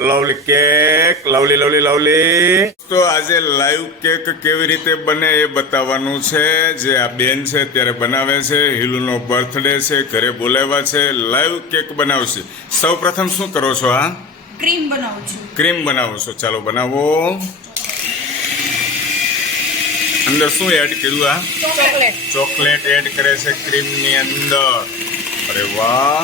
Lovely cake, lovely lovely lovely. તો આજે live cake કેવી રીતે બને એ બતાવવાનું છે. જે આ બેન છે ત્યારે બનાવે છે. હિલુનો બર્થડે છે, ઘરે બોલાવ્યા છે, લાઈવ કેક બનાવશે. સૌ પ્રથમ શું કરો છો? આ ક્રીમ બનાવું છું. ક્રીમ બનાવો છો, ચાલો બનાવો. અંદર શું એડ કર્યું? આ ચોકલેટ એડ કરે છે ક્રીમની અંદર. અરે વાહ.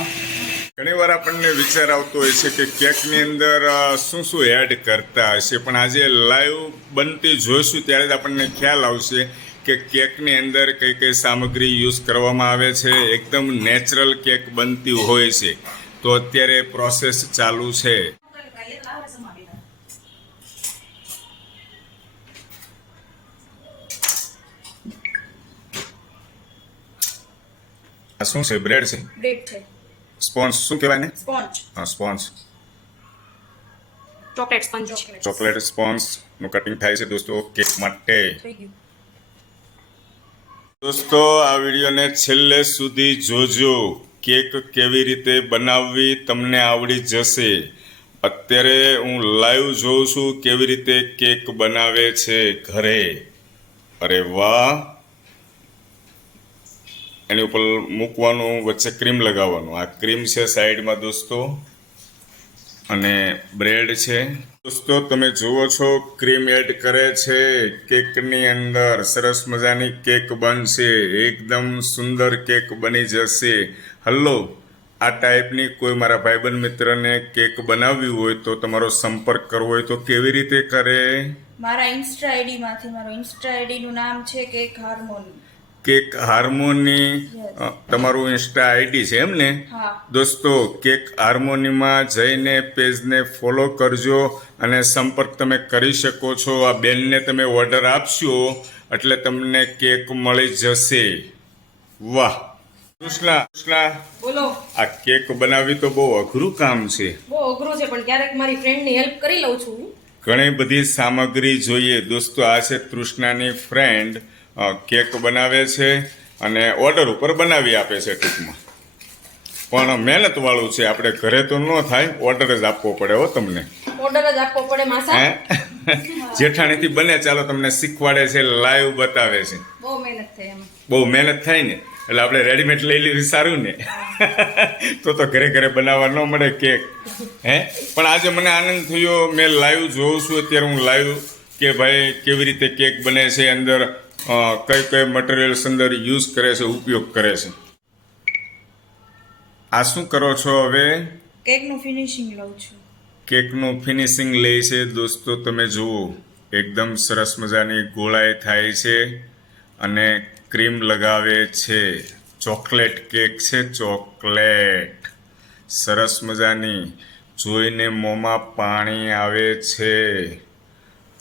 ઘણી વાર આપણને વિચાર આવતો હોય છે કે કેકની અંદર શું શું એડ કરતા હશે, પણ આજે લાઈવ બનતી જોઈશું ત્યારે જ આપણને ખ્યાલ આવશે કે કેકની અંદર કઈ કઈ સામગ્રી યુઝ કરવામાં આવે છે. એકદમ નેચરલ કેક બનતી હોય છે. તો અત્યારે પ્રોસેસ ચાલુ છે. આ શું છે? બ્રેડ છે? બ્રેડ છે. સ્પોન્જ શું કહેવાય ને? સ્પોન્જ. હા, sponge. Chocolate sponge. Chocolate sponge નું કટિંગ થાય છે દોસ્તો કેક માટે. થઈ ગયું. દોસ્તો આ વિડીયોને છેલ્લે સુધી જોજો. કેક કેવી રીતે બનાવવી તમને આવડી જશે. અત્યારે હું લાઈવ જોઉં છું કેવી રીતે કેક બનાવે છે ઘરે. અરે વાહ. એની ઉપર મૂકવાનું, વચ્ચે ક્રીમ લગાવવાનું. આ ક્રીમ છે સાઈડમાં દોસ્તો, અને બ્રેડ છે. દોસ્તો તમે જુઓ છો ક્રીમ એડ કરે છે કેકની અંદર. સરસ મજાની કેક બનશે. એકદમ સુંદર કેક બની જશે. હલો, આ ટાઈપની કોઈ મારા ભાઈબંધ મિત્રને કેક બનાવવી હોય તો તમારો સંપર્ક કરવો હોય તો કેવી રીતે કરે? મારા ઇન્સ્ટા આઈડી માંથી. મારું ઇન્સ્ટા આઈડી નું નામ છે કેક હાર્મોની. કેક હાર્મોની તમારું ઇન્સ્ટા આઈડી છે એમ ને? હા. દોસ્તો કેક હાર્મોનીમાં જઈને પેજને ફોલો કરજો અને સંપર્ક તમે કરી શકો છો. આ બેનને તમે ઓર્ડર આપશો એટલે તમને કેક મળી જશે. વાહ કૃષ્ણા, બોલો. આ કેક બનાવવી તો બહુ અઘરું કામ છે. બહુ અઘરું છે, પણ ક્યારેક મારી ફ્રેન્ડની હેલ્પ કરી લઉં છું. ઘણી બધી સામગ્રી જોઈએ. દોસ્તો આ છે તૃષ્ણાની ફ્રેન્ડ. કેક બનાવે છે અને ઓર્ડર ઉપર બનાવી આપે છે ટૂંકમાં. પણ મહેનત વાળું છે. આપણે ઘરે તો ન થાય, ઓર્ડર જ આપવો પડે હો તમને. ઓર્ડર જ આપવો પડે માસા. જેઠાણીથી બને ચાલો તમને શીખવાડે છે, લાઈવ બતાવે છે. બહુ મહેનત થાય એમાં. બહુ મહેનત થાય ને એટલે આપણે રેડીમેડ લઈ લેવી સારું ને. તો ઘરે ઘરે બનાવવા ન મળે કેક. પણ આજે મને આનંદ થયો. મેં લાઈવ જોઉં છું અત્યારે હું લાઈવ કે ભાઈ કેવી રીતે કેક બને છે. અંદર કઈ કઈ મટીરિયલ્સ અંદર યુઝ કરે છે, ઉપયોગ કરે છે. આ શું કરો છો હવે? કેકનું ફિનિશિંગ લઉં છું. કેકનું ફિનિશિંગ લે છે દોસ્તો. તમે જુઓ એકદમ સરસ મજાની ગોળાઈ થાય છે અને ક્રીમ લગાવે છે. ચોકલેટ કેક છે, ચોકલેટ સરસ મજાની. જોઈને મોંમાં પાણી આવે છે.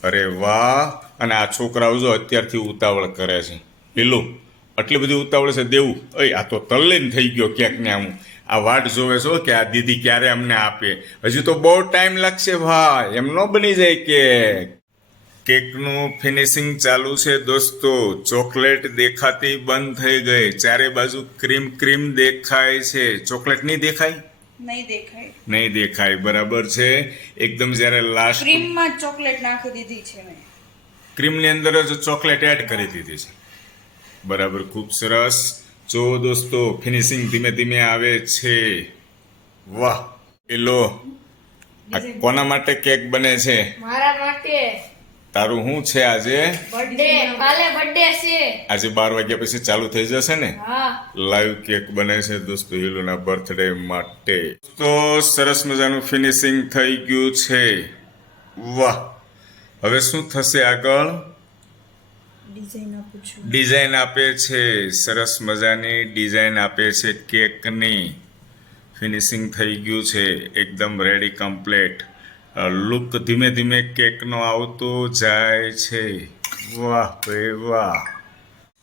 અરે વાહ. અને આ છોકરાઓ જો અત્યારથી ઉતાવળ કરે છે. પેલું આટલી બધી ઉતાવળ છે દેવું. આ તો તલ્લીન થઈ ગયો કેકને. આમ આ વાટ જોવે છો કે આ દીદી ક્યારે અમને આપે. હજી તો બહુ ટાઈમ લાગશે ભાઈ, એમ ન બની જાય કેક. કેકનું ફિનિશિંગ ચાલુ છે દોસ્તો. ચોકલેટ દેખાતી બંધ થઈ ગઈ. ચારે બાજુ ક્રીમ ક્રીમ દેખાય છે. ચોકલેટ નહીં દેખાય? નહીં દેખાય. નહીં દેખાય, બરાબર છે. એકદમ જ્યારે લાસ્ટ ક્રીમમાં ચોકલેટ નાખી દીધી છે મેં. ક્રીમની અંદર જ ચોકલેટ એડ કરી દીધી છે. બરાબર, ખૂબ સરસ. જો દોસ્તો ફિનિશિંગ ધીમે ધીમે આવે છે. વાહ. એલો, આ કોના માટે કેક બને છે? મારા માટે. તારું શું છે આજે? બર્થડે. કાલે બર્થડે છે. આજે 12 વાગ્યા પછી ચાલુ થઈ જશે ને? હા. લાઈવ કેક બને છે દોસ્તો હિલુના બર્થડે માટે. તો સરસ મજાનું ફિનિશિંગ થઈ ગયું છે. વાહ. હવે શું થશે આગળ? ડિઝાઇન આપું છું. ડિઝાઇન આપે છે. સરસ મજાની ડિઝાઇન આપે છે કેકની. ફિનિશિંગ થઈ ગયું છે. એકદમ રેડી, કમ્પ્લીટ. લુક ધીમે ધીમે કેકનો આવતો જાય છે. વાહ ભાઈ વાહ.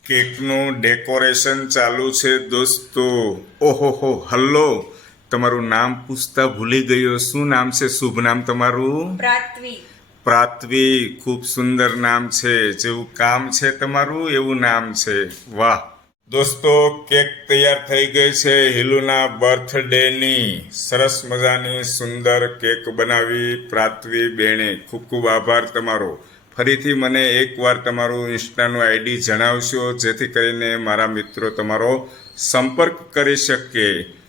કેકનું ડેકોરેશન ચાલુ છે દોસ્તો. ઓહો હલ્લો, તમારું નામ પૂછતા ભૂલી ગયો. શું નામ છે? શુભ નામ તમારું? પ્રાથવી. પ્રાથવી, ખૂબ સુંદર નામ છે. જેવું કામ છે તમારું એવું નામ છે. વાહ. દોસ્તો કેક તૈયાર થઈ ગઈ છે હિલુના બર્થડેની સરસ મજાની સુંદર કેક બનાવી પ્રાથવી બેણે ખૂબ ખૂબ આભાર તમારો ફરીથી મને એકવાર તમારું ઇન્સ્ટાનું આઈડી જણાવશો જેથી કરીને મારા મિત્રો તમારો સંપર્ક કરી શકે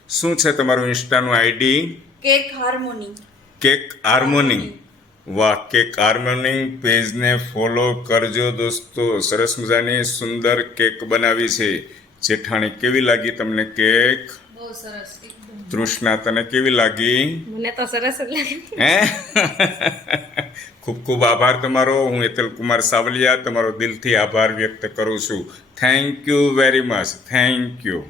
શું છે તમારું ઇન્સ્ટાનું ID cake harmony. Cake harmony વાહ કેક હાર્મોની પેજને ફોલો કરજો દોસ્તો સરસ મજાની સુંદર કેક બનાવી છે જેઠાણી કેવી લાગી તમને કેક બહુ સરસ એકદમ. તૃષ્ણા તને કેવી લાગી મને તો સરસ જ લાગે. હે ખૂબ ખૂબ આભાર તમારો હું એતલ કુમાર સાવલિયા તમારો દિલથી આભાર વ્યક્ત કરું છું thank you very much thank you